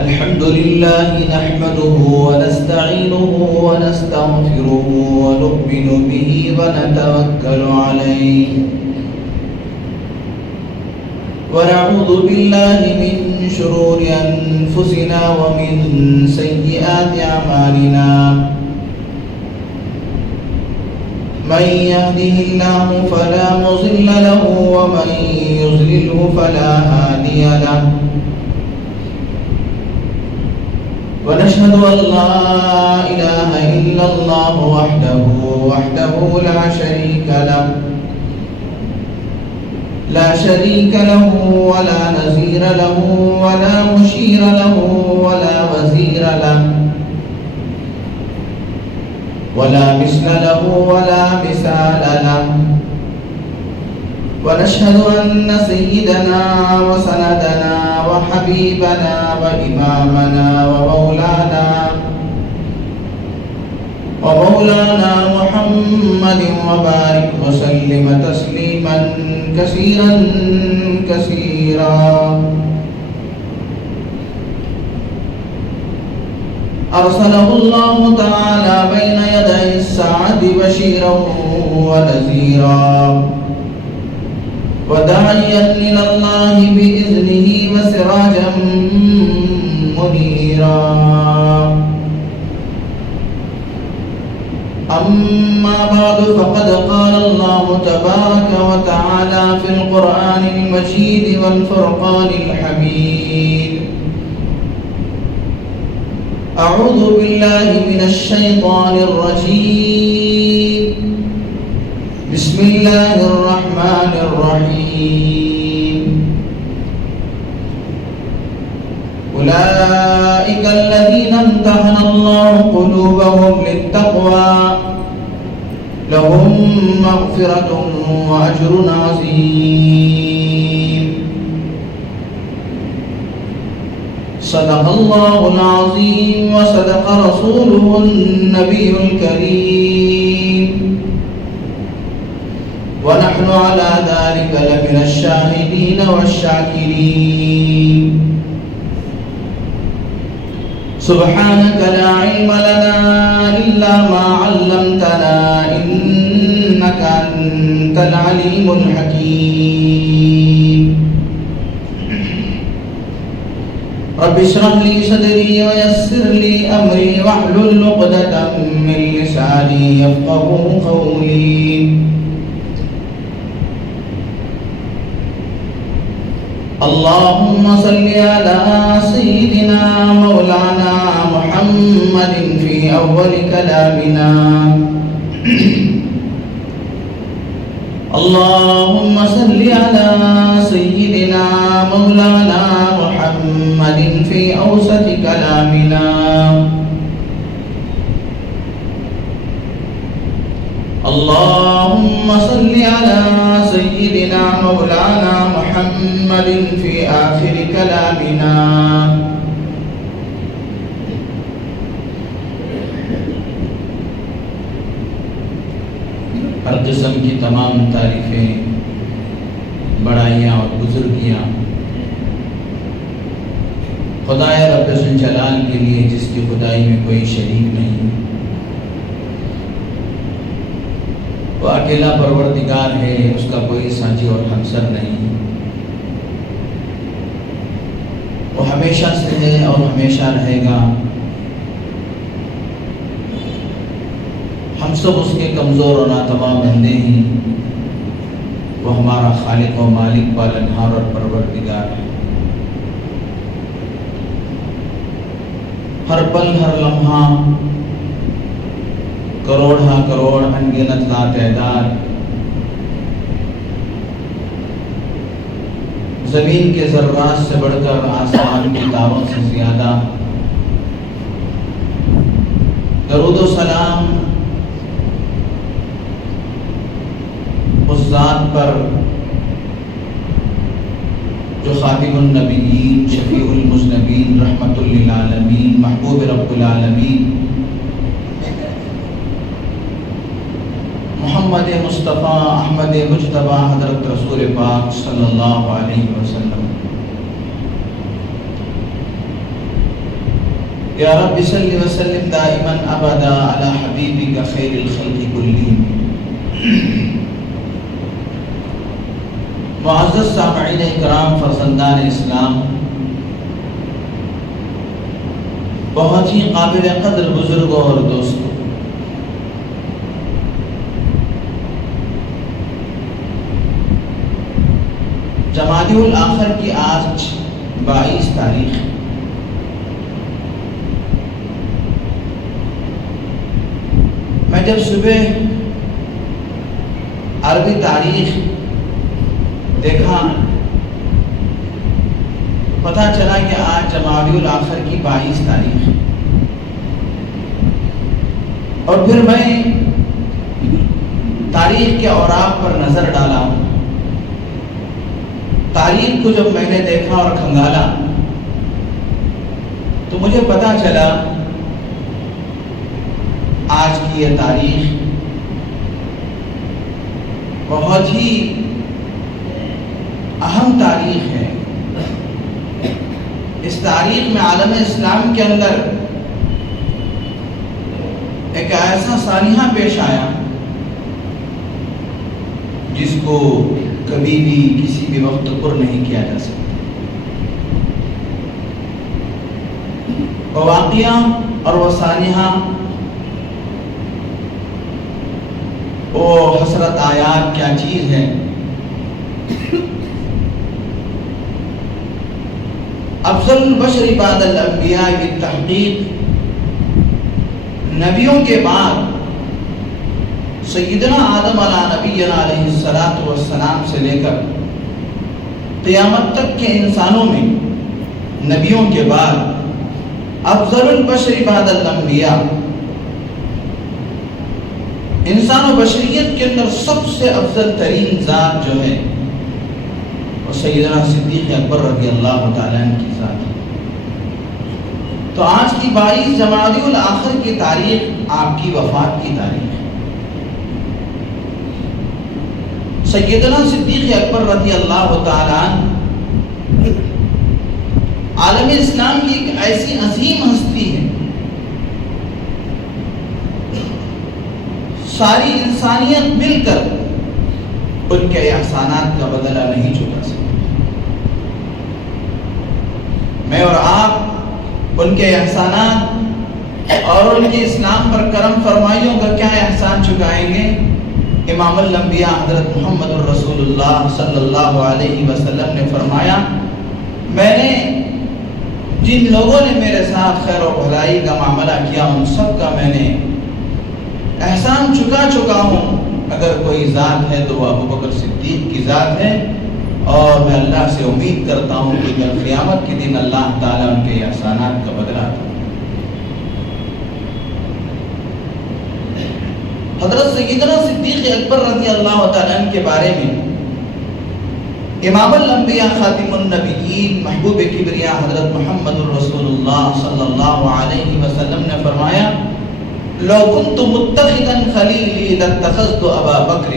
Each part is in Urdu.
الحمد لله نحمده ونستعينه ونستغفره ونؤمن به ونتوكل عليه ونعوذ بالله من شرور أنفسنا ومن سيئات أعمالنا من يهده الله فلا مضل له ومن يضلله فلا هادي له ونشهد أن لا إله إلا الله وحده لا شريك له ولا نظير له ولا مشير له ولا وزير له ولا مثل له ولا مثال له ونشهد أن سيدنا وسندنا وحبيبنا وإمامنا ومولانا محمد وبارك وسلم تسليما كثيرا أرسله الله تعالى بين يدي الساعة بشيرا ونذيرا وداعيا إلى الله بإذنه وسراجا منيرا أما بعد فقد قال الله تبارك وتعالى في القرآن المجيد والفرقان الحميد أعوذ بالله من الشيطان الرجيم بسم الله الرحمن الرحيم أولئك الذين امتحن الله قلوبهم للتقوى لهم مغفرة وأجر عظيم صدق الله العظيم وصدق رسوله النبي الكريم ونحن على ذلك لمن الشاهدين والشاكرين سبحانك لا علم لنا إلا ما علمتنا إنك أنت العليم الحكيم رب اشرح لي صدري ويسر لي أمري واحلل عقدة من لساني يفقهوا قولي اللهم صل على سيدنا مولانا محمد في أول كلامنا اللهم صل على سيدنا مولانا محمد في أوسط كلامنا اللهم صل على سيدنا مولانا محمد في آخر كلامنا ہر قسم کی تمام تعریفیں بڑائیاں اور بزرگیاں خدائے رب ذوالجلال کے لیے جس کی خدائی میں کوئی شریک نہیں وہ اکیلا پروردگار ہے اس کا کوئی سانجی اور ہمسر نہیں وہ ہمیشہ سے ہے اور ہمیشہ رہے گا ہم سب اس کے کمزور اور ناتواں بندے ہیں وہ ہمارا خالق و مالک پالنہار اور پروردگار ہے ہر پل ہر لمحہ کروڑ ہاں کروڑ انگنت لا تعداد زمین کے ذرات سے بڑھ کر آسمان کی تاروں سے زیادہ درود و سلام اس ذات پر جو خاتم النبیین شفیع المذنبین رحمت للعالمین محبوب رب العالمین محمد مصطفیٰ احمد مجتبیٰ حضرت رسول پاک صلی اللہ علیہ وسلم۔ یا رب صلی وسلم دائما ابدا علی حبیبک خیر الخلق کلہم۔ معزز سامعین اکرام، فرزندان اسلام، بہت ہی قابل قدر بزرگوں اور دوستوں، جمادی الاخر کی آج 22 تاریخ۔ میں جب صبح عربی تاریخ دیکھا، پتہ چلا کہ آج جمادی الاخر کی 22 تاریخ، اور پھر میں تاریخ کے اوراق پر نظر ڈالا۔ تاریخ کو جب میں نے دیکھا اور کھنگالا تو مجھے پتہ چلا آج کی یہ تاریخ بہت ہی اہم تاریخ ہے۔ اس تاریخ میں عالم اسلام کے اندر ایک ایسا سانحہ پیش آیا جس کو کبھی بھی کسی بھی وقت پر نہیں کیا جا سکتا۔ وہ واقعہ اور وہ سانحہ، وہ حسرت آیات کیا چیز ہے۔ افضل البشر بعد الانبیاء بالتحقیق، نبیوں کے بعد سیدنا آدم علیہ نبینا علیہ السلام سے لے کر قیامت تک کے انسانوں میں نبیوں کے بعد افضل البشر بعد الانبیاء، انسان و بشریت کے اندر سب سے افضل ترین ذات جو ہے وہ سیدنا صدیق اکبر رضی اللہ تعالیٰ عنہ کی ذات ہے۔ تو آج کی 22 جمادی الاخر کی تاریخ آپ کی وفات کی تاریخ ہے۔ سیدنا صدیق اکبر رضی اللہ تعالیٰ عنہ عالم اسلام کی ایک ایسی عظیم ہستی ہے، ساری انسانیت مل کر ان کے احسانات کا بدلہ نہیں چکا سکتی۔ میں اور آپ ان کے احسانات اور ان کے اسلام پر کرم فرمائیوں کا کیا احسان چکائیں گے؟ امام الانبیاء حضرت محمد الرسول اللہ صلی اللہ علیہ وسلم نے فرمایا، میں نے جن لوگوں نے میرے ساتھ خیر و بھلائی کا معاملہ کیا ان سب کا میں نے احسان چکا ہوں۔ اگر کوئی ذات ہے تو وہ ابوبکر صدیق کی ذات ہے، اور میں اللہ سے امید کرتا ہوں کہ کل قیامت کے دن اللہ تعالیٰ ان کے احسانات کا بدلہ دے۔ حضرت سیدنا صدیق اکبر رضی اللہ تعالیٰ عنہ کے بارے میں امام الانبیاء خاتم النبیین محبوب کبریا حضرت محمد الرسول اللہ صلی اللہ علیہ وسلم نے فرمایا، لو كنت متخذا خلیلی لاتخذت ابا بکر،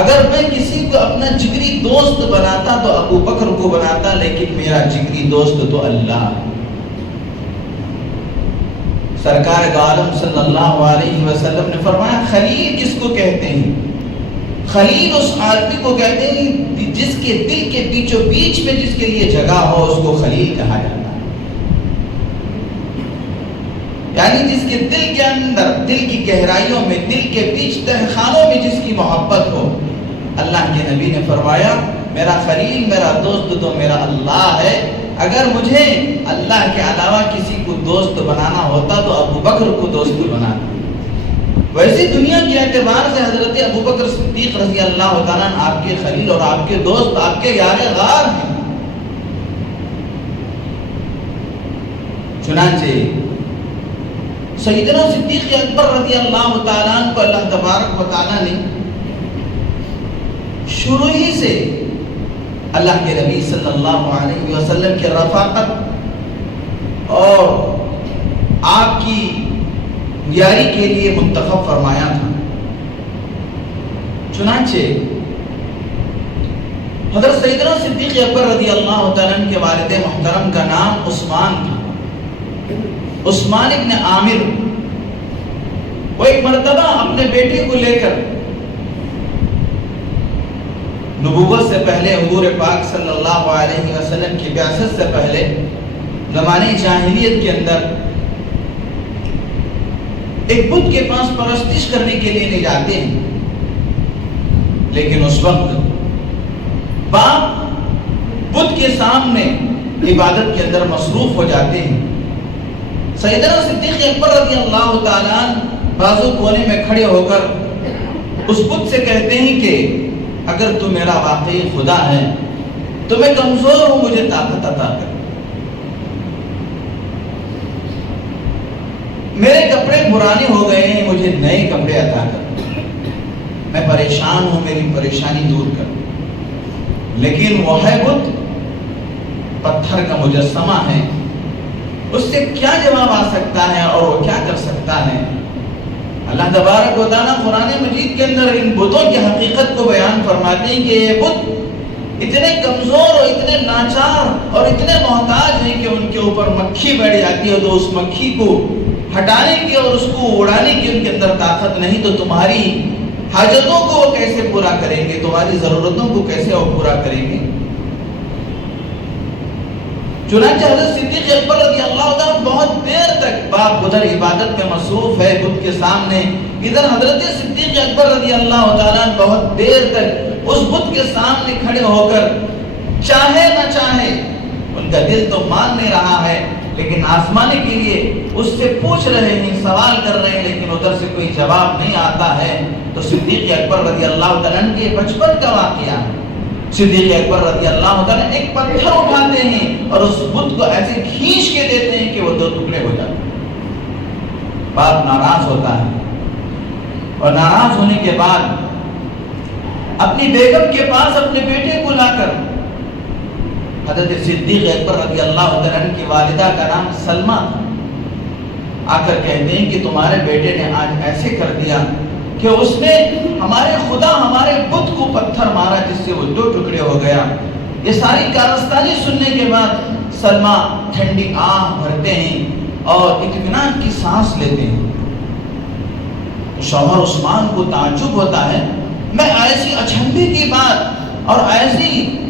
اگر میں کسی کو اپنا جگری دوست بناتا تو ابو بکر کو بناتا، لیکن میرا جگری دوست تو اللہ ہے۔ سرکار عالم صلی اللہ علیہ وسلم نے فرمایا، خلیل کس کو کہتے ہیں؟ خلیل اس آدمی کو کہتے ہیں جس کے دل کے بیچوں بیچ میں جس کے لیے جگہ ہو، اس کو خلیل کہا جاتا ہے۔ یعنی جس کے دل کے اندر، دل کی گہرائیوں میں، دل کے بیچ تہخانوں میں جس کی محبت ہو۔ اللہ کے نبی نے فرمایا، میرا خلیل، میرا دوست تو میرا اللہ ہے۔ اگر مجھے اللہ کے علاوہ کسی کو دوست بنانا ہوتا تو ابو بکر کو دوست بناتا۔ ویسے دنیا کے اعتبار سے حضرت ابو بکر صدیق رضی اللہ تعالیٰ عنہ آپ کے خلیل اور آپ کے دوست، آپ کے یار غار ہیں۔ چنانچہ سیدنا صدیق اکبر رضی اللہ تعالیٰ عنہ کو اللہ تبارک و تعالیٰ نے شروع ہی سے اللہ کے نبی صلی اللہ علیہ وسلم کی رفاقت اور آپ کی یاری کے لیے منتخب فرمایا تھا۔ چنانچہ حضرت سیدنا صدیق اکبر رضی اللہ تعالیٰ عنہ کے والد محترم کا نام عثمان تھا، عثمان ابن عامر۔ وہ ایک مرتبہ اپنے بیٹے کو لے کر نبوت سے پہلے، حضور پاک صلی اللہ علیہ وسلم کی بعثت سے پہلے زمانے جاہلیت کے اندر ایک بت کے پاس پرستش کرنے کے لیے لے جاتے ہیں، لیکن اس وقت باپ بت کے سامنے عبادت کے اندر مصروف ہو جاتے ہیں۔ سیدنا صدیق اکبر رضی اللہ تعالیٰ بازو کونے میں کھڑے ہو کر اس بت سے کہتے ہیں کہ اگر تو میرا واقعی خدا ہے تو میں کمزور ہوں، مجھے طاقت عطا کر، میرے کپڑے پرانے ہو گئے ہیں، مجھے نئے کپڑے عطا کر، میں پریشان ہوں، میری پریشانی دور کر۔ لیکن وہ ہے بت، پتھر کا مجسمہ ہے، اس سے کیا جواب آ سکتا ہے اور وہ کیا کر سکتا ہے؟ اللہ تبارک و تعالیٰ قرآن مجید کے اندر ان بتوں کی حقیقت کو بیان فرماتے ہیں کہ یہ بت اتنے کمزور اور اتنے ناچار اور اتنے محتاج ہیں کہ ان کے اوپر مکھی بیٹھ جاتی ہے تو اس مکھی کو ہٹانے کی اور اس کو اڑانے کی ان کے اندر طاقت نہیں، تو تمہاری حاجتوں کو وہ کیسے پورا کریں گے، تمہاری ضرورتوں کو کیسے وہ پورا کریں گے؟ چنانچہ حضرت صدیق اکبر رضی اللہ عنہ بہت دیر تک، باپ ادھر عبادت میں مصروف ہے بت کے سامنے، ادھر حضرت صدیق اکبر رضی اللہ تعالیٰ بہت دیر تک اس بت کے سامنے کھڑے ہو کر چاہے نہ چاہے، ان کا دل تو مان نہیں رہا ہے لیکن آزمانے کے لیے اس سے پوچھ رہے ہیں، سوال کر رہے ہیں، لیکن ادھر سے کوئی جواب نہیں آتا ہے۔ تو صدیق اکبر رضی اللہ تعالیٰ کے بچپن کا واقعہ ہے۔ صدیق اکبر رضی اللہ تعالیٰ ایک پتھر اٹھاتے ہیں اور اس بت کو ایسے کھینچ کے دیتے ہیں کہ وہ دو ٹکڑے ہو جاتے ہیں۔ باپ ناراض ہوتا ہے اور ناراض ہونے کے بعد اپنی بیگم کے پاس اپنے بیٹے کو لا کر، حضرت صدیق اکبر رضی اللہ تعالیٰ کی والدہ کا نام سلمہ تھا، آ کر کہتے ہیں کہ تمہارے بیٹے نے آج ایسے کر دیا کہ اس نے ہمارے خدا، ہمارے بت کو پتھر مارا جس سے وہ دو ٹکڑے ہو گیا۔ یہ ساری کارستانی سننے کے بعد سلمہ ٹھنڈی آہ بھرتے ہیں اور اطمینان کی سانس لیتے ہیں۔ شوہر عثمان کو تعجب ہوتا ہے، میں ایسی اچنبھے کی بات اور ایسی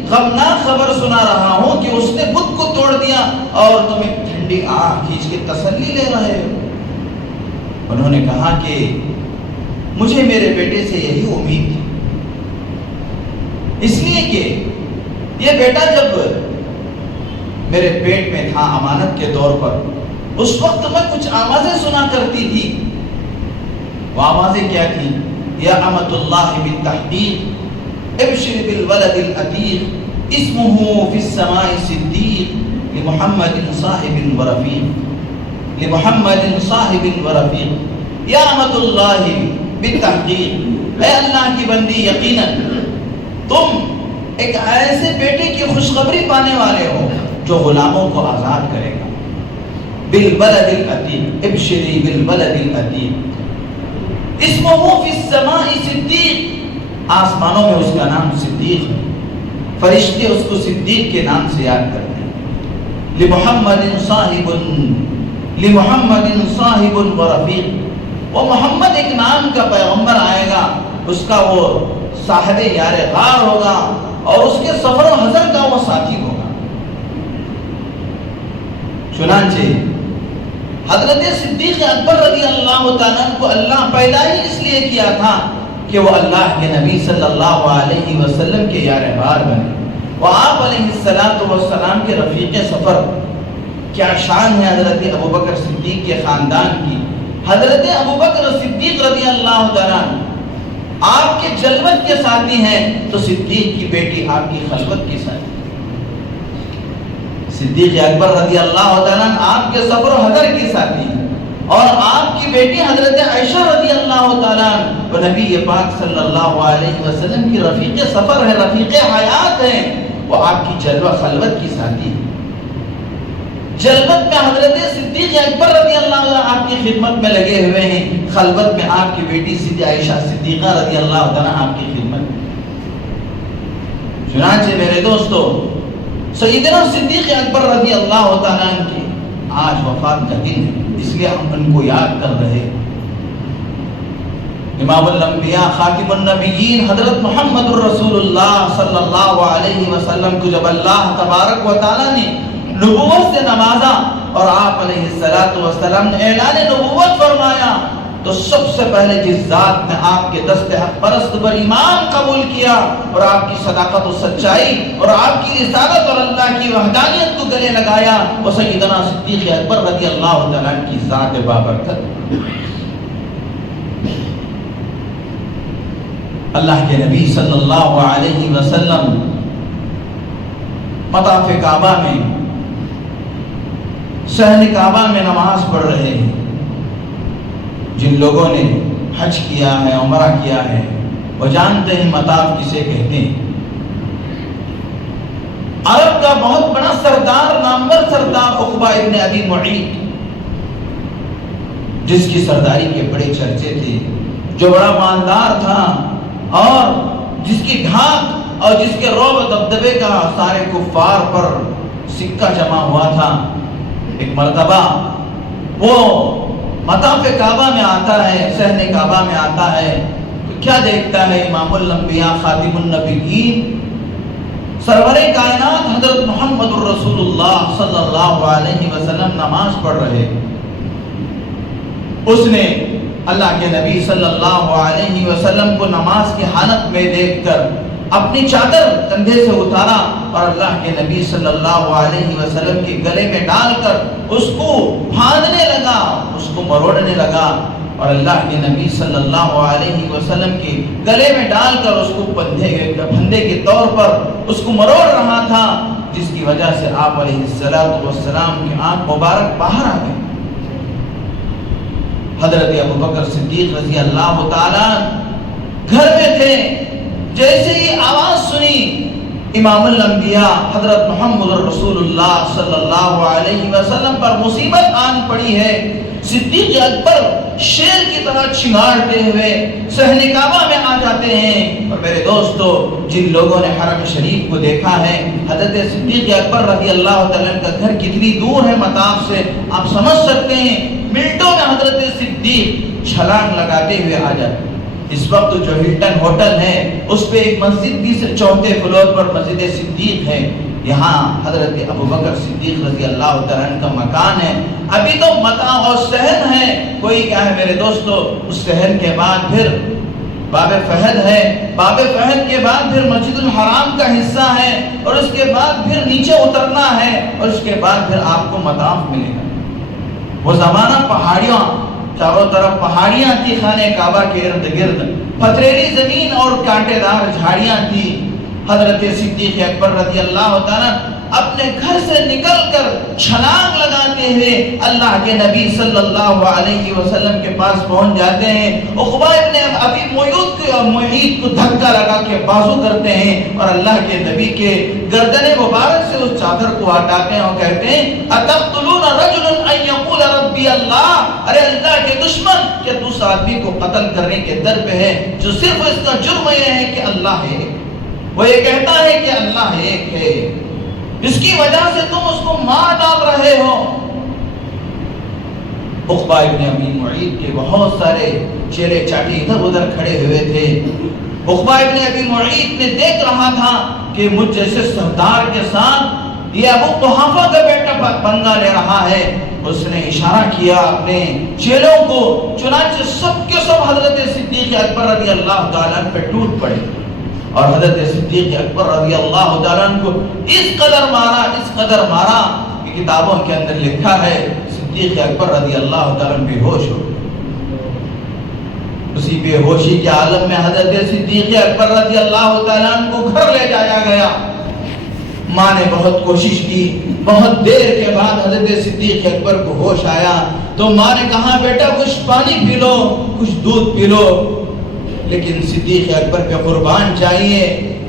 غمناک خبر سنا رہا ہوں کہ اس نے بت کو توڑ دیا اور تم ایک ٹھنڈی آہ کھینچ کے تسلی لے رہے ہو۔ انہوں نے کہا کہ مجھے میرے بیٹے سے یہی امید تھی، اس لیے کہ یہ بیٹا جب میرے پیٹ میں تھا امانت کے طور پر، اس وقت میں کچھ آوازیں سنا کرتی تھی۔ وہ آوازیں کیا تھی؟ یا امۃ اللہ بالتحقیق ابشر بالولد العتیق اسمہ فی السماء صدیق لمحمد صاحب ورفیق، لمحمد صاحب ورفیق، یا امۃ اللہ بالتحقیق، اے اللہ کی بندی، یقیناً تم ایک ایسے بیٹے کی خوشخبری پانے والے ہو جو غلاموں کو آزاد کرے گا۔ بالبلد العتیق، ابشری بالبلد العتیق، اسمہ فی السماء صدیق، آسمانوں میں اس کا نام صدیق ہے، فرشتے اس کو صدیق کے نام سے یاد کرتے ہیں۔ لمحمد صاحب، لمحمد صاحب ورفیق، وہ محمد ایک نام کا پیغمبر آئے گا، اس کا وہ صاحب یار غار ہوگا اور اس کے سفر و حضر کا وہ ساتھی ہوگا۔ چنانچہ حضرت صدیق اکبر رضی اللہ تعالیٰ کو اللہ پیدا ہی اس لیے کیا تھا کہ وہ اللہ کے نبی صلی اللہ علیہ وسلم کے یار غار بنے، وہ آپ علیہ السلام کے رفیق سفر۔ کیا شان ہے حضرت ابوبکر صدیق کے خاندان کی۔ حضرت ابوبکر صدیق رضی اللہ تعالیٰ آپ کے جلوت کے ساتھی ہیں تو صدیق کی بیٹی آپ کی خلوت کی ساتھی۔ صدیق اکبر رضی اللہ تعالیٰ آپ کے سفر و حضر کی ساتھی ہیں اور آپ کی بیٹی حضرت عائشہ رضی اللہ تعالیٰ وہ نبی پاک صلی اللہ علیہ وسلم کی رفیق سفر ہے، رفیق حیات ہیں، وہ آپ کی جلوہ خلوت کی ساتھی ہیں۔ جلوت میں حضرت صدیق اکبر رضی اللہ عنہ آپ کی خدمت میں لگے ہوئے ہیں، خلوت میں آپ کی بیٹی سیدہ عائشہ صدیقہ رضی اللہ عنہ آپ کی خدمت میں۔ چنانچہ میرے دوستو، سیدنا صدیق اکبر رضی اللہ تعالیٰ عنہ کی آج وفات کا دن ہے، اس لیے ہم ان کو یاد کر رہے ہیں۔ امام الانبیاء خاتم النبیین حضرت محمد الرسول اللہ صلی اللہ علیہ وسلم کو جب اللہ تبارک و تعالیٰ نے نبوت سے نوازا اور آپ علیہ السلام نے اعلان نبوت فرمایا، تو سب سے پہلے جس ذات نے آپ کے دست حق پرست پر ایمان قبول کیا اور آپ کی صداقت و سچائی اور آپ کی رسالت اور اللہ کی وحدانیت کو گلے لگایا، وہ سیدنا صدیق اکبر رضی اللہ تعالیٰ کی ذات بابرکت۔ اللہ کے نبی صلی اللہ علیہ وسلم مطاف کعبہ میں، صحن کعبہ میں نماز پڑھ رہے ہیں۔ جن لوگوں نے حج کیا ہے، عمرہ کیا ہے، وہ جانتے ہیں مطاف کسے کہتے ہیں۔ عرب کا بہت بڑا سردار، نامور سردار عقبہ ابن ابی معیط، جس کی سرداری کے بڑے چرچے تھے، جو بڑا مالدار تھا اور جس کی ڈھاک اور جس کے رعب و دبدبے کا سارے کفار پر سکہ جمع ہوا تھا، ایک مرتبہ وہ مطاف کعبہ میں آتا ہے، صحن کعبہ میں آتا ہے، تو کیا دیکھتا ہے؟ امام الانبیاء خاتم النبیین سرور کائنات حضرت محمد الرسول اللہ صلی اللہ علیہ وسلم نماز پڑھ رہے۔ اس نے اللہ کے نبی صلی اللہ علیہ وسلم کو نماز کی حالت میں دیکھ کر اپنی چادر کندھے سے اتارا اور اللہ کے نبی صلی اللہ علیہ وسلم کے گلے میں ڈال کر اس کو پھاندنے لگا، اس کو مروڑنے لگا، اور اللہ کے نبی صلی اللہ علیہ وسلم کے گلے میں ڈال کر اس کو پھندے کے طور پر اس کو مروڑ رہا تھا، جس کی وجہ سے آپ علیہ السلام کی آنکھ مبارک باہر آ گئی۔ حضرت ابوبکر صدیق رضی اللہ تعالیٰ گھر میں تھے، جیسے ہی آواز سنی امام الانبیاء حضرت محمد الرسول اللہ صلی اللہ علیہ وسلم پر مصیبت آن پڑی ہے، صدیق اکبر شیر کی طرح چنگاڑتے ہوئے صحن کعبہ میں آ جاتے ہیں۔ اور میرے دوستو، جن لوگوں نے حرم شریف کو دیکھا ہے، حضرت صدیق اکبر رضی اللہ تعالیٰ کا گھر کتنی دور ہے مطاف سے، آپ سمجھ سکتے ہیں۔ منٹوں میں حضرت صدیق چھلانگ لگاتے ہوئے آ جاتے۔ اس وقت جو ہلٹن ہوٹل ہے، اس پہ ایک مسجد تیسرے چوتھے فلور پر مسجد صدیق ہے، یہاں حضرت ابوبکر صدیق رضی اللہ تعالیٰ عنہ کا مکان ہے۔ ابھی تو مطاف اور صحن ہے، کوئی کیا ہے میرے دوستو، اس صحن کے بعد پھر باب فہد ہے، باب فہد کے بعد پھر مسجد الحرام کا حصہ ہے، اور اس کے بعد پھر نیچے اترنا ہے، اور اس کے بعد پھر آپ کو مطاف ملے گا۔ وہ زمانہ پہاڑیاں، چاروں طرف پہاڑیاں تھی خانہ کعبہ کے ارد گرد، پتھریلی زمین اور کانٹے دار جھاڑیاں تھی۔ حضرت صدیق اکبر رضی اللہ تعالیٰ اپنے گھر سے نکل کر چھلانگ لگاتے ہوئے اللہ کے نبی صلی اللہ علیہ وسلم کے پاس پہنچ جاتے ہیں۔ عقبہ ابن ابی معیط کو دھکا لگا کے بازو کرتے ہیں اور اللہ کے نبی کے گردن مبارک سے اس چادر کو ہٹاتے ہیں اور کہتے ہیں اتقتلون رجلا ان یقول ربی اللہ، ارے اللہ کے دشمن، کیا تو اس آدمی کو قتل کرنے کے در پہ ہے جو صرف اس کا جرم یہ ہے کہ اللہ ہے، وہ یہ کہتا ہے کہ اللہ ایک ہے، اس کی وجہ سے تم اس کو مار ڈال رہے ہو۔ عقبہ ابن ابی معیط کے بہت سارے چہرے چاٹی ادھر ادھر کھڑے ہوئے تھے۔ عقبہ ابن ابی معیط نے دیکھ رہا تھا کہ مجھ جیسے سردار کے ساتھ یہ ابو قحافہ کا بیٹا پنگا لے رہا ہے۔ اس نے اشارہ کیا اپنے چیلوں کو، چنانچہ سب کے سب حضرت صدیق اکبر رضی اللہ تعالیٰ پہ ٹوٹ پڑے اور حضرت صدیق اکبر رضی اللہ تعالیٰ کو اس قدر مارا کہ کتابوں کے اندر لکھا ہے صدیق اکبر رضی اللہ تعالیٰ بے ہوش ہو۔ اسی بے ہوشی کے عالم میں حضرت صدیق اکبر رضی اللہ تعالیٰ کو گھر لے جایا گیا۔ ماں نے بہت کوشش کی، بہت دیر کے بعد حضرت صدیق اکبر کو ہوش آیا تو ماں نے کہا بیٹا کچھ پانی پی لو، کچھ دودھ پی لو، لیکن صدیق اکبر پہ قربان چاہیے،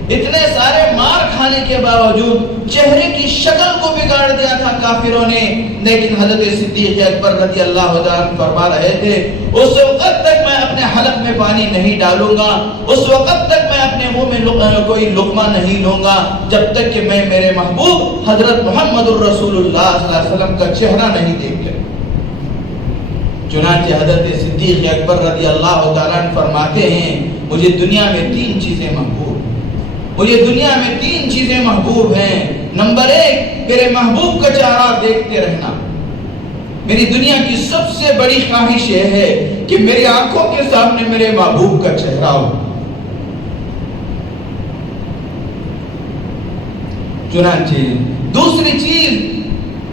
اتنے سارے مار کھانے جانے کے باوجود چہرے کی شکل کو بگاڑ دیا تھا کافروں نے، لیکن حضرت صدیق اکبر رضی اللہ عنہ فرما رہے تھے اس وقت تک میں اپنے حلق میں پانی نہیں ڈالوں گا، اس وقت تک میں اپنے منہ میں کوئی لقمہ نہیں لوں گا جب تک کہ میں میرے محبوب حضرت محمد الرسول اللہ صلی اللہ علیہ وسلم کا چہرہ نہیں دیکھ لوں۔ چنانچہ حضرت صدیق اکبر رضی اللہ تعالیٰ عنہ فرماتے ہیں مجھے دنیا میں تین چیزیں محبوب ہیں۔ نمبر ایک، میرے محبوب کا چہرہ دیکھتے رہنا۔ میری دنیا کی سب سے بڑی خواہش یہ ہے کہ میری آنکھوں کے سامنے میرے محبوب کا چہرہ ہو۔ چنانچہ دوسری چیز،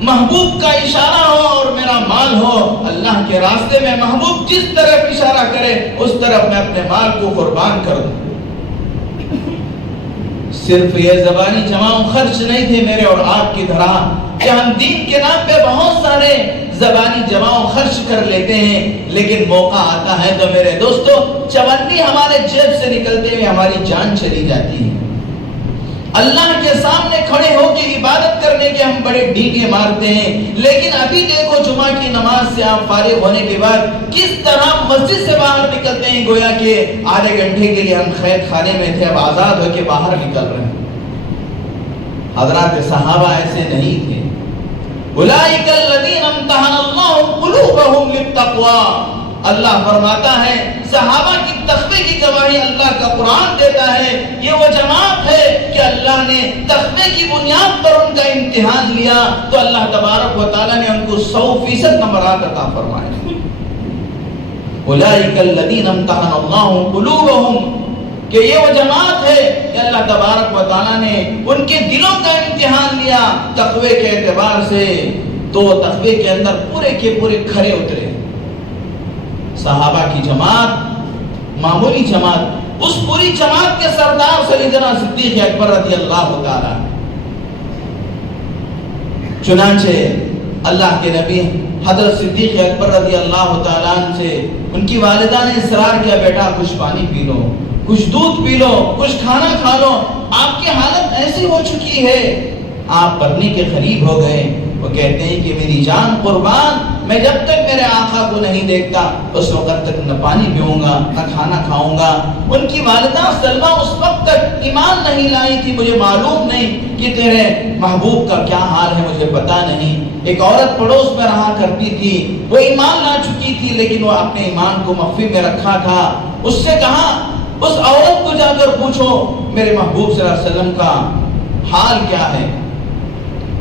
محبوب کا اشارہ ہو اور میرا مال ہو، اللہ کے راستے میں محبوب جس طرف اشارہ کرے اس طرف میں اپنے مال کو قربان کر دوں۔ صرف یہ زبانی جمع و خرچ نہیں تھے میرے اور آپ کی طرح کہ ہم دین کے نام پہ بہت سارے زبانی جمع و خرچ کر لیتے ہیں، لیکن موقع آتا ہے تو میرے دوستو چونی ہمارے جیب سے نکلتے ہوئے ہماری جان چلی جاتی ہے۔ اللہ کے سامنے کھڑے ہو کے عبادت کرنے کے ہم بڑے ڈینگے مارتے ہیں، لیکن ابھی دیکھو جمعہ کی نماز سے آپ فارغ ہونے کے بعد کس طرح مسجد سے باہر نکلتے ہیں، گویا کہ آدھے گھنٹے کے لیے ہم قید خانے میں تھے، اب آزاد ہو کے باہر نکل رہے ہیں۔ حضرات صحابہ ایسے نہیں تھے۔ اولئک الذین امتحن اللہ قلوبہم للتقوی، اللہ فرماتا ہے صحابہ کی تقوی کی گواہی اللہ کا قرآن دیتا ہے، یہ وہ جماعت ہے کہ اللہ نے تقوی کی بنیاد پر ان کا امتحان لیا تو اللہ تبارک و تعالیٰ نے ان کو 100% نمبرات عطا فرمائے۔ اولئک الذین امتحن اللہ قلوبہم، کہ یہ وہ جماعت ہے کہ اللہ تبارک و تعالیٰ نے ان کے دلوں کا امتحان لیا تقوی کے اعتبار سے، تو تقوی کے اندر پورے کے پورے کھرے اترے۔ صحابہ کی جماعت معمولی جماعت، اس پوری جماعت کے سردار سیدنا صدیق اکبر رضی اللہ تعالیٰ۔ چنانچہ اللہ کے نبی حضرت صدیق اکبر رضی اللہ تعالیٰ سے ان کی والدہ نے اصرار کیا بیٹا کچھ پانی پی لو، کچھ دودھ پی لو، کچھ کھانا کھا لو، آپ کی حالت ایسی ہو چکی ہے، آپ مرنے کے قریب ہو گئے۔ وہ کہتے ہیں کہ میری جان قربان، میں جب تک میرے آقا کو نہیں دیکھتا اس وقت تک نہ پانی پیوں گا نہ کھانا کھاؤں گا۔ ان کی والدہ سلمہ اس وقت تک ایمان نہیں لائی تھی، مجھے معلوم نہیں کہ تیرے محبوب کا کیا حال ہے، مجھے پتا نہیں۔ ایک عورت پڑوس میں رہا کرتی تھی، وہ ایمان لا چکی تھی لیکن وہ اپنے ایمان کو مخفی میں رکھا تھا۔ اس سے کہا اس عورت کو جا کر پوچھو میرے محبوب صلی اللہ علیہ وسلم کا حال کیا ہے۔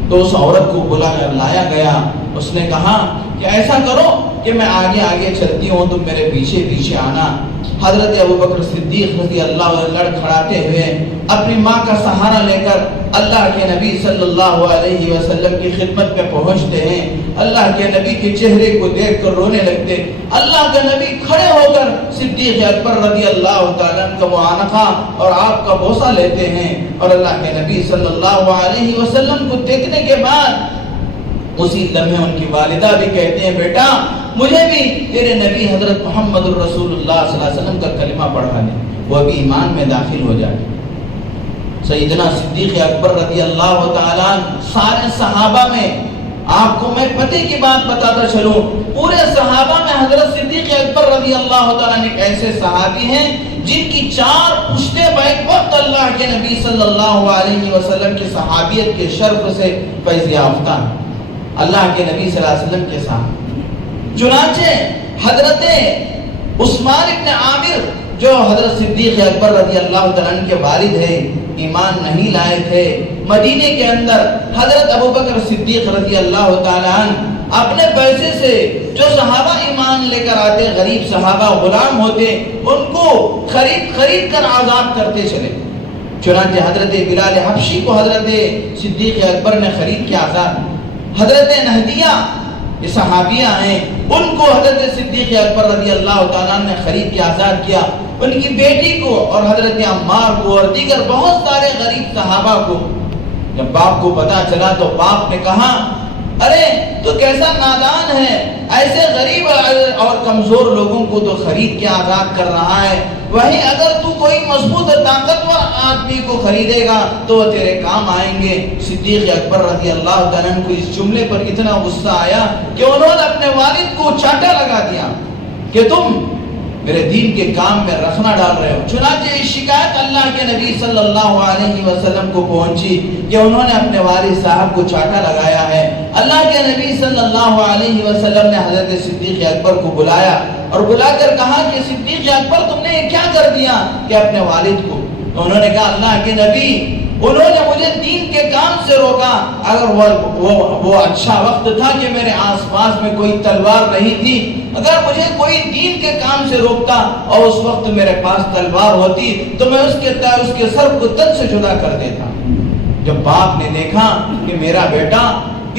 تو اس عورت کو لایا گیا، اس نے کہا کہ ایسا کرو کہ میں آگے آگے چلتی ہوں، تم میرے پیچھے پیچھے آنا۔ حضرت ابوبکر صدیق رضی اللہ عنہ لڑکھڑاتے ہوئے اپنی ماں کا سہارا لے کر اللہ کے نبی صلی اللہ علیہ وسلم کی خدمت میں پہنچتے ہیں۔ اللہ کے نبی کے چہرے کو دیکھ کر رونے لگتے۔ اللہ کا نبی کھڑے ہو کر صدیق اکبر رضی اللہ تعالیٰ کا معانقہ اور آپ کا بوسہ لیتے ہیں، اور اللہ کے نبی صلی اللہ علیہ وسلم کو دیکھنے کے بعد اسی لمحے ان کی والدہ بھی کہتے ہیں بیٹا مجھے بھی تیرے نبی حضرت محمد الرسول اللہ صلی اللہ علیہ وسلم کا کلمہ پڑھا دے، وہ بھی ایمان میں داخل ہو جائے۔ سیدنا صدیق اکبر رضی اللہ تعالیٰ سارے صحابہ میں، آپ کو میں پتے کی بات بتاتا چلوں، پورے صحابہ میں حضرت صدیق اکبر رضی اللہ تعالیٰ نے ایسے صحابی ہیں جن کی 4 پشتے بیک وقت اللہ کے نبی صلی اللہ علیہ وسلم کی صحابیت کے شرف سے فیض یافتہ ہیں اللہ کے نبی صلی اللہ علیہ وسلم کے ساتھ۔ چنانچہ حضرت عثمان ابن عامر جو حضرت صدیق اکبر رضی اللہ تعالیٰ عنہ کے والد ہیں، ایمان نہیں لائے تھے، مدینے کے اندر حضرت ابوبکر صدیق رضی اللہ تعالیٰ عنہ اپنے پیسے سے جو صحابہ ایمان لے کر آتے، غریب صحابہ غلام ہوتے، ان کو خرید کر آزاد کرتے چلے۔ چنانچہ حضرت بلال حبشی کو حضرت صدیق اکبر نے خرید کے آزاد، حضرت نہدیہ یہ صحابیہ ہیں، ان کو حضرت صدیق اکبر رضی اللہ تعالیٰ نے خرید کے آزاد کیا، ان کی بیٹی کو اور حضرت عمار کو اور دیگر بہت سارے غریب صحابہ کو۔ جب باپ کو پتا چلا تو باپ نے کہا ارے تو کیسا نادان ہے، ایسے غریب اور کمزور لوگوں کو تو خرید کے آزاد کر رہا ہے۔ وہیں اگر تو کوئی مضبوط طاقتور آدمی کو خریدے گا تو وہ تیرے کام آئیں گے۔ صدیق اکبر رضی اللہ تعالیٰ عنہ کو اس جملے پر اتنا غصہ آیا کہ انہوں نے اپنے والد کو چاٹا لگا دیا کہ تم میرے دین کے کام میں رخنا ڈال رہے ہو۔ چنانچہ یہ شکایت اللہ کے نبی صلی اللہ علیہ وسلم کو پہنچی کہ انہوں نے اپنے والد صاحب کو چاٹا لگایا ہے۔ اللہ کے نبی صلی اللہ علیہ وسلم نے حضرت صدیق اکبر کو بلایا اور بلا کر کہا کہ صدیق اکبر تم نے یہ کیا کر دیا کہ اپنے والد کو؟ تو انہوں نے کہا اللہ کے نبی انہوں نے مجھے دین کے کام سے روکا، اگر وہ اچھا وقت تھا کہ میرے آس پاس میں کوئی تلوار نہیں تھی، اگر مجھے کوئی دین کے کام سے روکتا اور اس وقت میرے پاس تلوار ہوتی تو میں اس کے سر کو تن سے جدا کر دیتا۔ جب باپ نے دیکھا کہ میرا بیٹا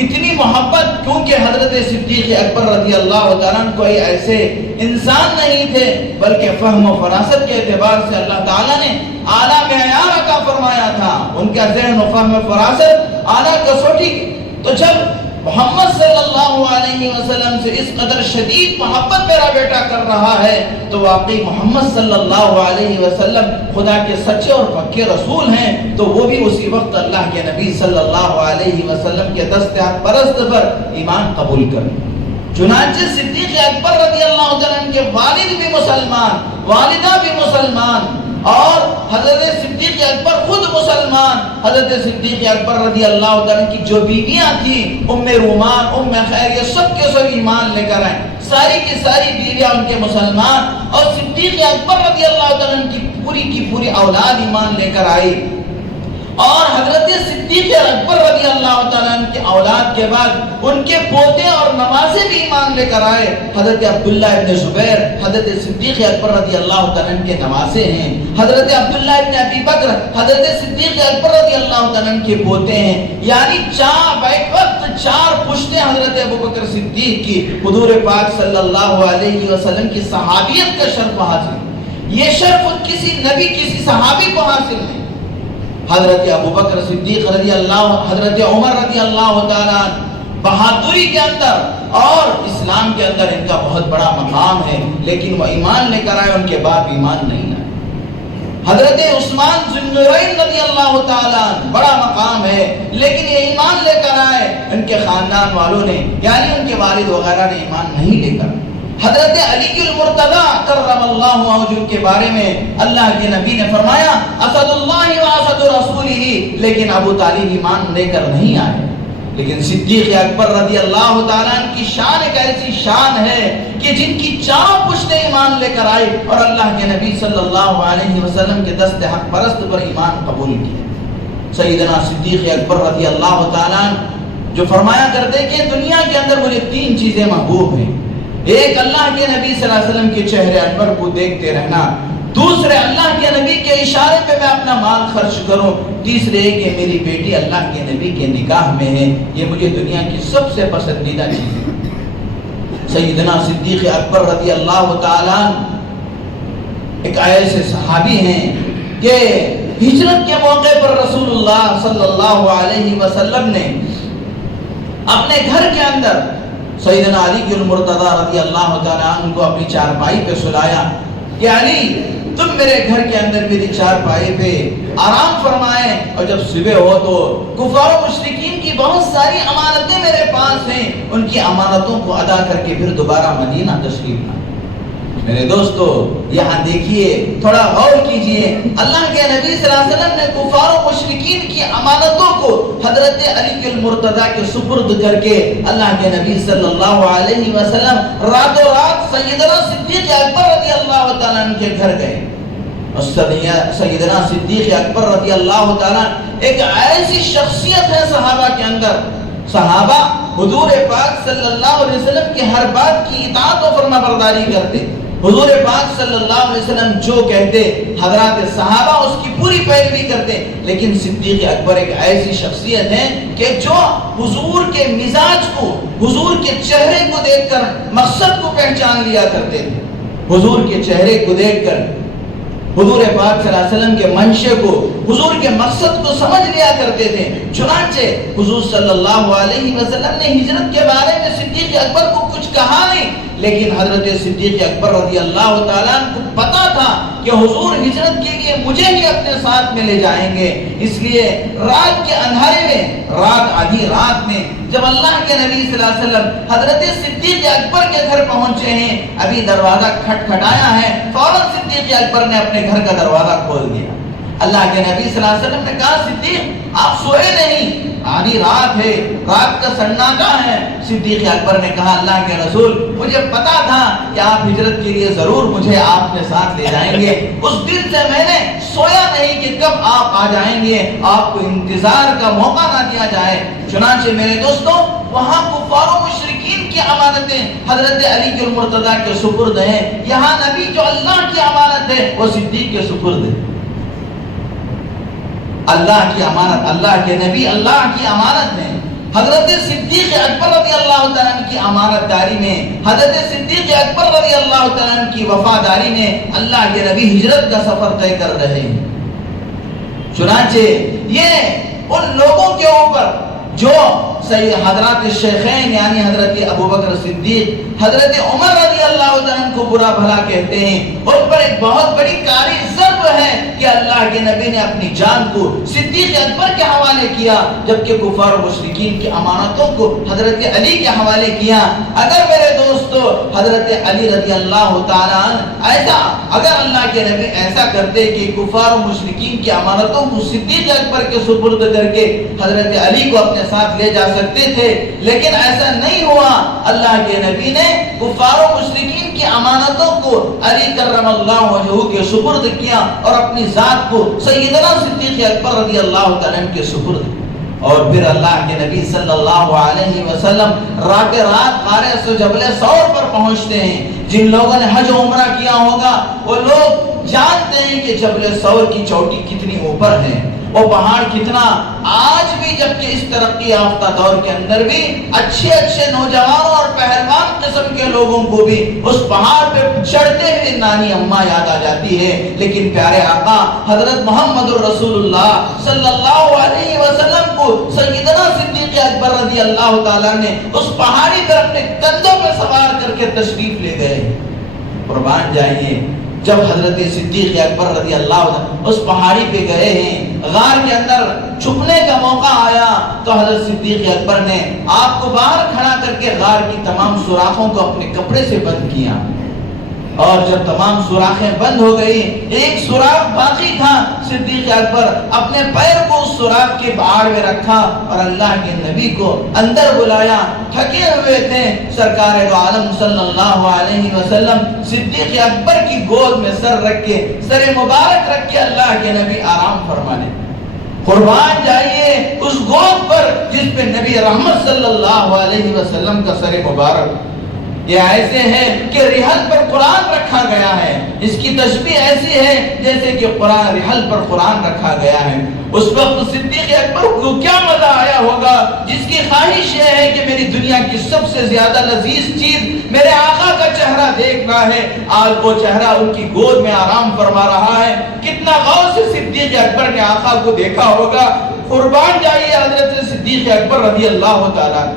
اتنی محبت، کیونکہ حضرت صدیق اکبر رضی اللہ تعالیٰ عنہ کوئی ایسے انسان نہیں تھے بلکہ فہم و فراست کے اعتبار سے اللہ تعالیٰ نے اعلیٰ معیار عطا فرمایا تھا، ان کا ذہن و فہم و فراست اعلیٰ کسوٹی۔ تو جب محمد صلی اللہ علیہ وسلم سے اس قدر شدید محبت میرا بیٹا کر رہا ہے تو واقعی محمد صلی اللہ علیہ وسلم خدا کے سچے اور پکے رسول ہیں، تو وہ بھی اسی وقت اللہ کے نبی صلی اللہ علیہ وسلم کے دست حق پرست پر ایمان قبول کر۔ چنانچہ صدیق اکبر رضی اللہ تعالیٰ عنہ کے والد بھی مسلمان، والدہ بھی مسلمان، اور حضرت صدیق اکبر خود مسلمان۔ حضرت صدیق اکبر رضی اللہ تعالیٰ کی جو بیویاں تھیں، ام رومان، ام خیر، یہ سب کے سب ایمان لے کر آئیں، ساری کی ساری بیویاں ان کے مسلمان، اور صدیق اکبر رضی اللہ تعالیٰ کی پوری اولاد ایمان لے کر آئی۔ اور حضرت صدیق اکبر رضی اللہ تعالیٰ عنہ کی اولاد کے بعد ان کے پوتے اور نوازے بھی ایمان لے کر آئے۔ حضرت عبداللہ ابن زبیر حضرت صدیق اکبر رضی اللہ تعالیٰ عنہ کے نوازے ہیں، حضرت عبداللہ ابن ابی بکر حضرت صدیق اکبر رضی اللہ تعالیٰ عنہ کے پوتے ہیں، یعنی چار پشتیں حضرت ابو بکر صدیق کی حضور پاک صلی اللہ علیہ وسلم کی صحابیت کا شرف حاصل۔ یہ شرف کسی نبی کسی صحابی کو حاصل نہیں۔ حضرت ابو بکر صدیق رضی اللہ، حضرت عمر رضی اللہ تعالیٰ بہادری کے اندر اور اسلام کے اندر ان کا بہت بڑا مقام ہے، لیکن وہ ایمان لے کر آئے، ان کے باپ ایمان نہیں لائے۔ حضرت عثمان ذو النورین رضی اللہ تعالیٰ بڑا مقام ہے، لیکن یہ ایمان لے کر آئے، ان کے خاندان والوں نے یعنی ان کے والد وغیرہ نے ایمان نہیں لے کر۔ حضرت علی المرتضی کرم اللہ وجہہ کے بارے میں اللہ کے نبی نے فرمایا اسد اللہ و اسد رسولہ، لیکن ابو طالب ایمان لے کر نہیں آئے۔ لیکن صدیق اکبر رضی اللہ تعالیٰ عنہ کی شان ایک ایسی شان ہے کہ جن کی چاروں پشتیں ایمان لے کر آئے اور اللہ کے نبی صلی اللہ علیہ وسلم کے دست حق پرست پر ایمان قبول کیا۔ سیدنا صدیق اکبر رضی اللہ تعالیٰ عنہ جو فرمایا کرتے کہ دنیا کے اندر مجھے تین چیزیں محبوب ہیں، ایک اللہ کے نبی صلی اللہ علیہ وسلم کے چہرے انور کو دیکھتے رہنا، دوسرے اللہ کے نبی کے اشارے پہ میں اپنا مال خرچ کروں، تیسرے کہ میری بیٹی اللہ کے نبی کے نکاح میں ہے، یہ مجھے دنیا کی سب سے پسندیدہ چیز ہے۔ سیدنا صدیق اکبر رضی اللہ تعالیٰ ایک ایسے صحابی ہیں کہ ہجرت کے موقع پر رسول اللہ صلی اللہ علیہ وسلم نے اپنے گھر کے اندر سیدنا علی المرتضی رضی اللہ تعالیٰ عنہ کو اپنی چارپائی پہ سلایا کہ علی تم میرے گھر کے اندر میری چارپائی پہ آرام فرمائیں، اور جب صبح ہو تو کفار و مشرکین کی بہت ساری امانتیں میرے پاس ہیں، ان کی امانتوں کو ادا کر کے پھر دوبارہ مدینہ تشریف لائیں۔ میرے دوستو یہاں دیکھیے، تھوڑا غور کیجئے، اللہ کے نبی صلی اللہ علیہ وسلم نے کفار و مشرکین کی امانتوں کو حضرت علی المرتضی کے سپرد کر کے اللہ کے نبی صلی اللہ علیہ وسلم راتوں رات سیدنا صدیق اکبر رضی اللہ تعالیٰ عنہ کے گھر گئے۔ سیدنا صدیق اکبر رضی اللہ تعالیٰ ایک ایسی شخصیت ہے صحابہ کے اندر، صحابہ حضور پاک صلی اللہ علیہ وسلم کی ہر بات کی اطاعت و فرما برداری کرتے، حضور پاک صلی اللہ علیہ وسلم جو کہتے حضرات صحابہ اس کی پوری پیروی کرتے۔ لیکن صدیق اکبر ایک ایسی شخصیت ہے کہ جو حضور کے مزاج کو، حضور کے چہرے کو دیکھ کر مقصد کو پہچان لیا کرتے تھے، حضور کے چہرے کو دیکھ کر حضور پاک صلی اللہ علیہ وسلم کے منشے کو، حضور کے مقصد کو سمجھ لیا کرتے تھے۔ چنانچہ حضور صلی اللہ علیہ وسلم نے ہجرت کے بارے میں صدیق اکبر کو کچھ کہا نہیں، لیکن حضرت صدیق اکبر رضی اللہ تعالیٰ عنہ کو پتا تھا کہ حضور ہجرت کے لیے مجھے ہی اپنے ساتھ میں لے جائیں گے، اس لیے رات کے اندھیرے میں، آدھی رات میں جب اللہ کے نبی صلی اللہ علیہ وسلم حضرت صدیق اکبر کے گھر پہنچے ہیں، ابھی دروازہ کھٹکھٹایا ہے، فوراً صدیق اکبر نے اپنے گھر کا دروازہ کھول دیا۔ اللہ کے نبی صلی اللہ علیہ وسلم نے کہا صدیق آپ سوئے نہیں، آدھی رات ہے، رات کا سناٹا ہے۔ صدیق اکبر نے کہا اللہ کے رسول مجھے پتا تھا کہ آپ ہجرت کے لیے ضرور مجھے آپ کے ساتھ لے جائیں گے، اس دن سے میں نے سویا نہیں کہ کب آپ آ جائیں گے، آپ کو انتظار کا موقع نہ دیا جائے۔ چنانچہ میرے دوستوں وہاں کفار و مشرکین کی امانتیں حضرت علی کے المرتضیٰ کے سپرد ہیں، یہاں نبی جو اللہ کی امانت ہے وہ صدیق کے سپرد ہے۔ اللہ کی امانت، اللہ کے نبی اللہ کی امانت میں، حضرت صدیق اکبر رضی اللہ تعالیٰ عنہ کی امانت داری میں، حضرت صدیق اکبر رضی اللہ تعالیٰ عنہ کی وفاداری میں اللہ کے نبی ہجرت کا سفر طے کر رہے ہیں۔ چنانچہ یہ ان لوگوں کے اوپر جو سید حضرات الشیخین یعنی حضرت ابوبکر صدیق، حضرت عمر رضی اللہ عنہ کو برا بھلا کہتے ہیں، ان پر ایک بہت بڑی کاری ضرب ہے کہ اللہ کے نبی نے اپنی جان کو صدیق اکبر کے حوالے کیا، جبکہ کفار و مشرکین کی امانتوں کو حضرت علی کے حوالے کیا۔ اگر میرے دوستو حضرت علی رضی اللہ تعالیٰ عنہ اگر اللہ کے نبی ایسا کرتے کہ کفار و مشرکین کی امانتوں کو صدیق اکبر کے سپرد کر کے حضرت علی کو اپنے ساتھ لے جا سکتے تھے، لیکن ایسا نہیں ہوا۔ اللہ کے نبی نے کفار و مشرکین کی امانتوں کو علی کرم اللہ وجہہ کے سپرد کیا اور اپنی ذات کو سیدنا صدیق اکبر رضی اللہ تعالیٰ عنہ کے سپرد۔ اور پھر اللہ کے نبی صلی اللہ علیہ وسلم رات غار جبل ثور پر پہنچتے ہیں۔ جن لوگوں نے حج و عمرہ کیا ہوگا وہ لوگ جانتے ہیں کہ جبل ثور کی چوٹی کتنی اوپر ہے، وہ پہاڑ کتنا، آج بھی جبکہ اس ترقی یافتہ دور کے اندر بھی اچھے نوجوانوں اور پہلوان قسم کے لوگوں کو بھی اس پہاڑ پہ چڑھتے ہوئے نانی اماں یاد آ جاتی ہے، لیکن پیارے آقا حضرت محمد الرسول اللہ صلی اللہ علیہ وسلم کو سیدنا صدیق اکبر رضی اللہ تعالیٰ نے اس پہاڑی پر اپنے کندھوں پہ سوار کر کے تشریف لے گئے۔ قربان جائیے، جب حضرت صدیق اکبر رضی اللہ عنہ اس پہاڑی پہ گئے ہیں، غار کے اندر چھپنے کا موقع آیا تو حضرت صدیق اکبر نے آپ کو باہر کھڑا کر کے غار کی تمام سوراخوں کو اپنے کپڑے سے بند کیا، اور جب تمام سوراخیں بند ہو گئی ایک سوراخ باقی تھا، صدیق اکبر اپنے پیر کو اس سوراخ کے باہر میں رکھا اور اللہ کے نبی کو اندر بلایا۔ تھکے ہوئے تھے، سرکار دو عالم صلی اللہ علیہ وسلم صدیق اکبر کی گود میں سر رکھ کے، سر مبارک رکھ کے اللہ کے نبی آرام فرمانے۔ قربان جائیے اس گود پر جس پہ نبی رحمت صلی اللہ علیہ وسلم کا سر مبارک۔ یہ ایسے ہے کہ رحل پر قرآن رکھا گیا ہے، اس کی تشبیہ ایسی ہے جیسے کہ قرآن رحل پر قرآن رکھا گیا ہے۔ اس وقت صدیق اکبر کو کیا مزہ آیا ہوگا، جس کی خواہش یہ ہے کہ میری دنیا کی سب سے زیادہ لذیذ چیز میرے آقا کا چہرہ دیکھنا ہے، آج وہ چہرہ ان کی گود میں آرام فرما رہا ہے۔ کتنا غور سے صدیق اکبر نے آقا کو دیکھا ہوگا۔ قربان جائیے حضرت صدیق اکبر رضی اللہ تعالیٰ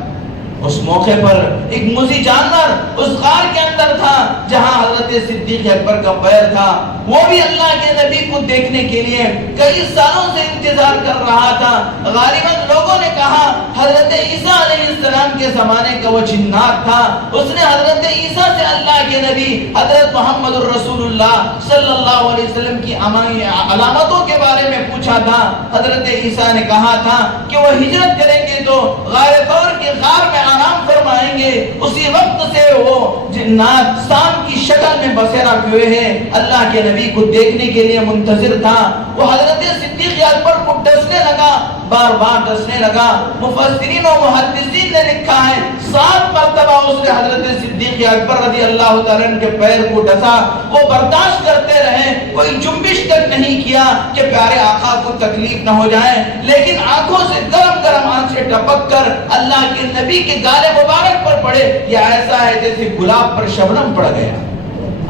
اس موقع پر ایک موذی جانور اس غار کے اندر تھا جہاں حضرت صدیق اکبر کا پیر تھا، وہ بھی اللہ کے نبی کو دیکھنے کے لیے کئی سالوں سے انتظار کر رہا تھا۔ غالباً لوگوں نے کہا حضرت عیسیٰ علیہ السلام کے زمانے کا وہ جنات تھا، اس نے حضرت عیسیٰ سے اللہ کے نبی حضرت محمد الرسول اللہ صلی اللہ علیہ وسلم کی علامتوں کے بارے میں پوچھا تھا۔ حضرت عیسیٰ نے کہا تھا کہ وہ ہجرت کریں گے تو غار طور کے غار میں آرام فرمائیں گے۔ اسی وقت سے وہ جنات سام کی شکل میں بسیرا ہوئے ہیں، اللہ کے نبی کو دیکھنے کے لیے منتظر تھا۔ وہ حضرت صدیق اکبر کو ڈسنے لگا، بار بار ڈسنے لگا۔ مفسرین و محدثین نے لکھا ہے 7 مرتبہ اس نے حضرت صدیق اکبر رضی اللہ تعالیٰ عنہ کے پیر کو ڈسا، وہ برداشت کرتے رہے، کوئی جنبش تک نہیں کیا کہ پیارے آقا کو تکلیف نہ ہو جائے، لیکن آنکھوں سے گرم آنسو ٹپک کر اللہ کے نبی کے گالے مبارک پر پڑے۔ یہ ایسا ہے جیسے گلاب پر شبنم پڑ گیا۔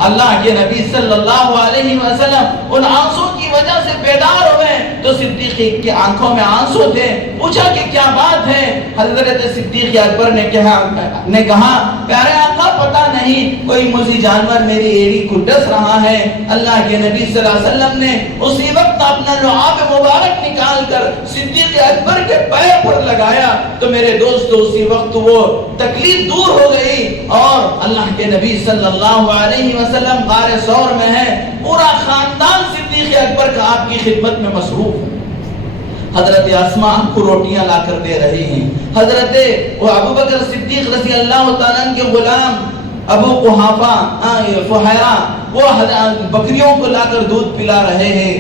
اللہ کے نبی صلی اللہ علیہ وسلم ان آنسوں کی وجہ سے بیدار ہوئے تو صدیق کی آنکھوں میں آنسو تھے۔ پوچھا کہ کیا بات ہے؟ حضرت صدیق اکبر نے کہا پیارے آقا اللہ پتہ نہیں کوئی مجھے جانور میری ایڑی کو ڈس رہا ہے. اللہ کے نبی صلی اللہ علیہ وسلم نے اسی وقت اپنا لعاب مبارک نکال کر صدیق اکبر کے پیر پر لگایا تو میرے دوستو اسی وقت وہ تکلیف دور ہو گئی. اور اللہ کے نبی صلی اللہ علیہ وسلم غار ثور میں ہے, پورا خاندان صدیق اکبر کا آپ کی خدمت میں مصروف ہے. حضرت اسماء کو روٹیاں لا کر دے رہی ہیں. حضرت ابو بکر صدیق رضی اللہ تعالیٰ عنہ کے غلام ابو قحافہ فہیرہ وہ بکریوں کو لا کر دودھ پلا رہے ہیں.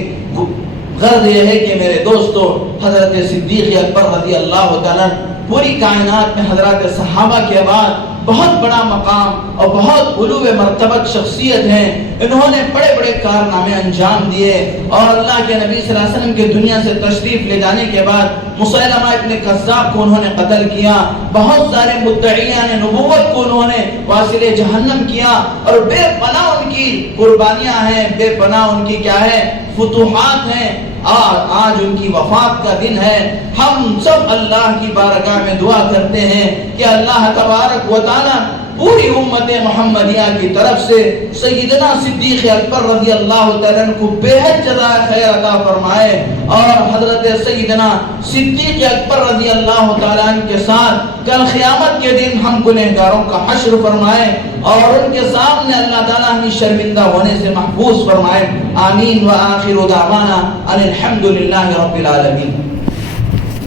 غرض یہ ہے کہ میرے دوستو حضرت صدیق اکبر رضی اللہ تعالیٰ پوری کائنات میں حضرات صحابہ کے بعد بہت بڑا مقام اور بہت علو مرتبت شخصیت ہیں. انہوں نے بڑے بڑے کارنامے انجام دیے اور اللہ کے نبی صلی اللہ علیہ وسلم کے دنیا سے تشریف لے جانے کے بعد مسیلمہ ابن کذاب کو انہوں نے قتل کیا. بہت سارے مدعیان نبوت کو انہوں نے واصل جہنم کیا اور بے پناہ ان کی قربانیاں ہیں, بے پناہ ان کی کیا ہے فتوحات ہیں. آج ان کی وفات کا دن ہے. ہم سب اللہ کی بارگاہ میں دعا کرتے ہیں کہ اللہ تبارک و تعالی پوری امت محمدیہ کی طرف سے سیدنا صدیق اکبر رضی اللہ تعالیٰ عنہ کو بہت جزائے خیر عطا فرمائے اور حضرت سیدنا صدیق اکبر رضی اللہ تعالیٰ عنہ کے ساتھ کل قیامت کے دن ہم گنہگاروں کا حشر فرمائے اور ان کے سامنے اللہ تعالیٰ ہمیں شرمندہ ہونے سے محفوظ فرمائے. آمین. وآخر دعوانا ان الحمد للہ رب العالمین.